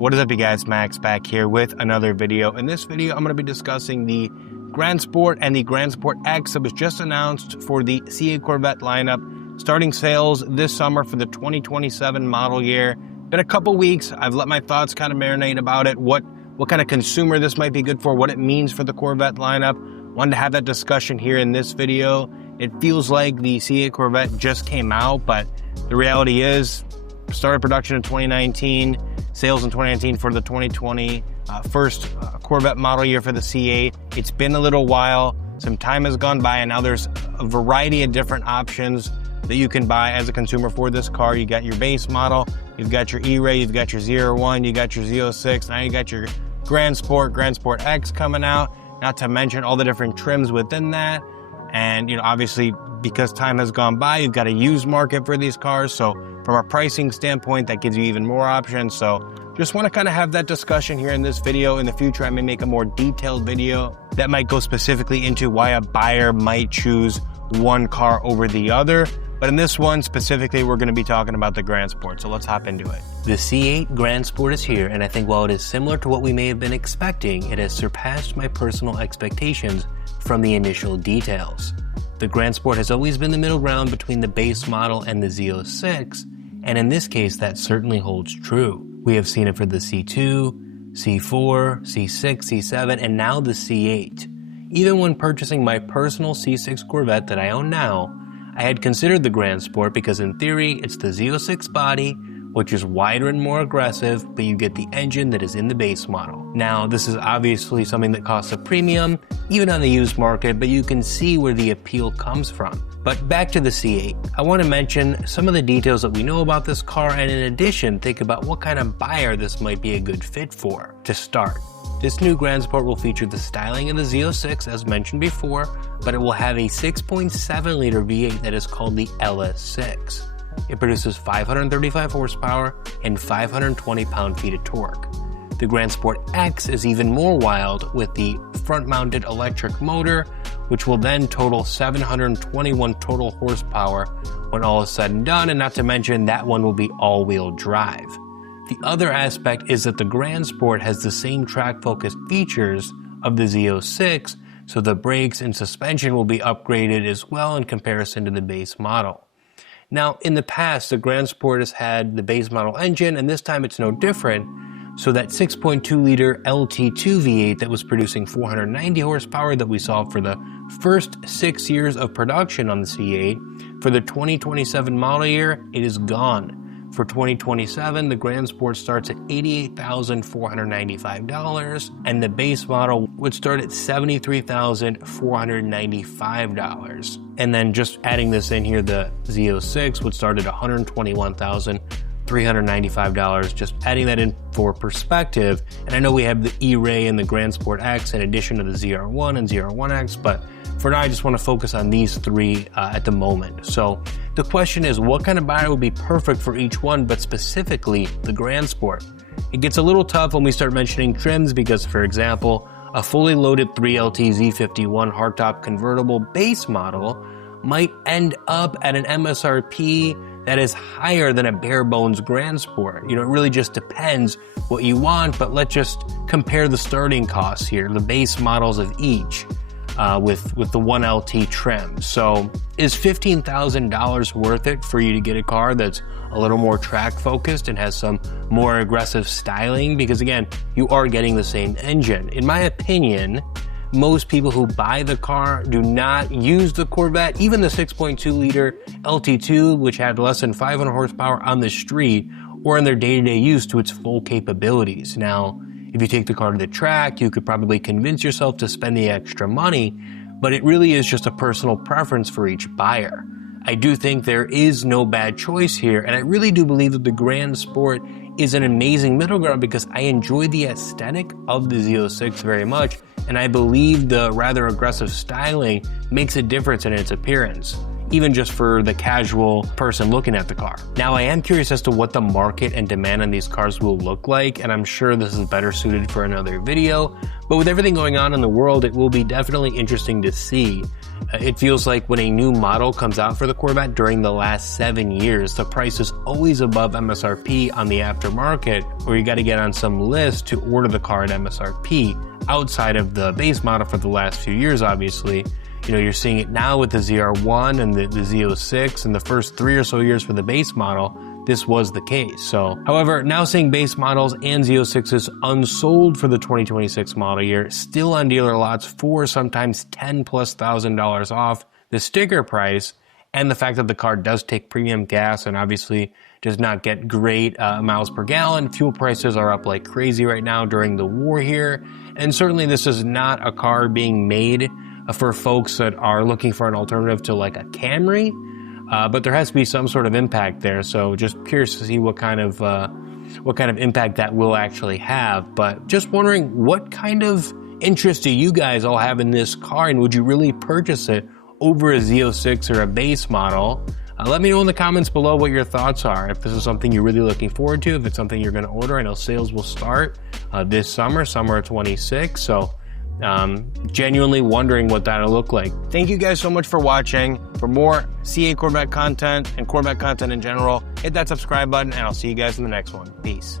What is up, you guys? Max back here with another video. In this video, I'm going to be discussing the Grand Sport and the Grand Sport X that was just announced for the C8 Corvette lineup, starting sales this summer for the 2027 model year. Been a couple weeks. I've let my thoughts kind of marinate about it, what kind of consumer this might be good for, what it means for the Corvette lineup. Wanted to have that discussion here in this video. It feels like the C8 Corvette just came out, but the reality is, started production in 2019, sales in 2019 for the 2020 first Corvette model year for the C8. It's been a little while, some time has gone by, and now there's a variety of different options that you can buy as a consumer for this car. You got your base model, you've got your E-Ray, you've got your 01, you got your Z06, now you got your Grand Sport X coming out, not to mention all the different trims within that. And obviously, because time has gone by, you've got a used market for these cars. So from a pricing standpoint, that gives you even more options. So just want to kind of have that discussion here in this video. In the future, I may make a more detailed video that might go specifically into why a buyer might choose one car over the other. But in this one specifically, we're going to be talking about the Grand Sport. So let's hop into it. The C8 Grand Sport is here, and I think while it is similar to what we may have been expecting, it has surpassed my personal expectations from the initial details. The Grand Sport has always been the middle ground between the base model and the Z06, and in this case that certainly holds true. We have seen it for the C2, C4, C6, C7, and now the C8. Even when purchasing my personal C6 Corvette that I own now, I had considered the Grand Sport because in theory it's the Z06 body, which is wider and more aggressive, but you get the engine that is in the base model. Now, this is obviously something that costs a premium, even on the used market, but you can see where the appeal comes from. But back to the C8. I want to mention some of the details that we know about this car, and in addition, think about what kind of buyer this might be a good fit for. To start, this new Grand Sport will feature the styling of the Z06 as mentioned before, but it will have a 6.7 liter V8 that is called the LS6. It produces 535 horsepower and 520 pound-feet of torque. The Grand Sport X is even more wild with the front-mounted electric motor, which will then total 721 total horsepower when all is said and done, and not to mention that one will be all-wheel drive. The other aspect is that the Grand Sport has the same track-focused features of the Z06, so the brakes and suspension will be upgraded as well in comparison to the base model. Now, in the past, the Grand Sport has had the base model engine, and this time it's no different. So that 6.2 liter LT2 V8 that was producing 490 horsepower that we saw for the first 6 years of production on the C8, for the 2027 model year, it is gone. For 2027, the Grand Sport starts at $88,495, and the base model would start at $73,495. And then just adding this in here, the Z06 would start at $121,395, just adding that in for perspective. And I know we have the E-Ray and the Grand Sport X in addition to the ZR1 and ZR1X, but for now I just want to focus on these three at the moment. So the question is, what kind of buyer would be perfect for each one, but specifically the Grand Sport? It gets a little tough when we start mentioning trims because, for example, a fully loaded 3LT Z51 hardtop convertible base model might end up at an MSRP that is higher than a bare bones Grand Sport. It really just depends what you want, but let's just compare the starting costs here, the base models of each. With the 1LT trim. So is $15,000 worth it for you to get a car that's a little more track focused and has some more aggressive styling? Because again, you are getting the same engine. In my opinion, most people who buy the car do not use the Corvette, even the 6.2 liter LT2, which had less than 500 horsepower on the street or in their day-to-day use to its full capabilities. Now, if you take the car to the track, you could probably convince yourself to spend the extra money, but it really is just a personal preference for each buyer. I do think there is no bad choice here, and I really do believe that the Grand Sport is an amazing middle ground because I enjoy the aesthetic of the Z06 very much, and I believe the rather aggressive styling makes a difference in its appearance, even just for the casual person looking at the car. Now, I am curious as to what the market and demand on these cars will look like, and I'm sure this is better suited for another video, but with everything going on in the world, it will be definitely interesting to see. It feels like when a new model comes out for the Corvette during the last 7 years, the price is always above MSRP on the aftermarket, or you got to get on some list to order the car at MSRP outside of the base model for the last few years, obviously. You know, you're seeing it now with the ZR1 and the Z06, and the first 3 or so years for the base model, this was the case. So, however, now seeing base models and Z06s unsold for the 2026 model year, still on dealer lots for sometimes $10,000+ off the sticker price, and the fact that the car does take premium gas and obviously does not get great miles per gallon. Fuel prices are up like crazy right now during the war here, and certainly this is not a car being made for folks that are looking for an alternative to like a Camry. But there has to be some sort of impact there, so just curious to see what kind of impact that will actually have. But just wondering, what kind of interest do you guys all have in this car, and would you really purchase it over a Z06 or a base model? Let me know in the comments below what your thoughts are. If this is something you're really looking forward to, if it's something you're going to order. I know sales will start this summer of 26, so genuinely wondering what that'll look like. Thank you guys so much for watching. For more C8 Corvette content and Corvette content in general, hit that subscribe button, and I'll see you guys in the next one. Peace.